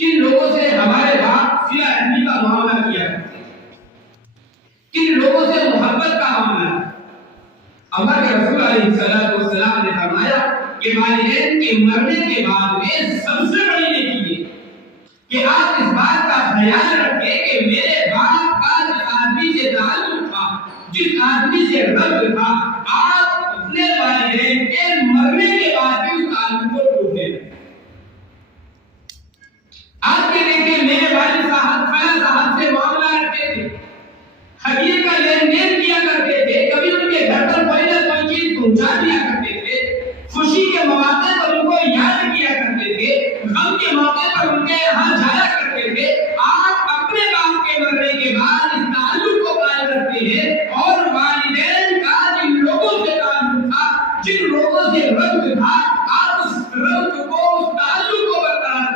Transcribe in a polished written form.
کن لوگوں سے ہمارے باپ صلہ رحمی کا معاملہ کیا کرتے تھے، کن لوگوں سے محبت کا معاملہ۔ اللہ کے رسول علیہ السلام نے فرمایا کہ والدین کے مرنے کے بعد میں سب سے بڑی نیکی یہ کہ آپ اس بات کا خیال رکھیں کہ میرے باپ کا جس آدمی سے تعلق تھا، جس آدمی سے ربط تھا، آپ اپنے والدین کے مرنے کے بعد بھی اس تعلق کو ٹوٹنے لگے۔ آپ کے دیکھیں میرے والد صاحب خالہ صاحب سے معاملہ رکھتے تھے، حدیث کا لین دین کیا کرتے تھے، کبھی ان کے گھر پر کوئی نہ کوئی چیز پہنچا دیا کرتے تھے، خوشی کے مواقع پر ان کو یاد کیا کرتے تھے، غم کے موقع پر ان کے یہاں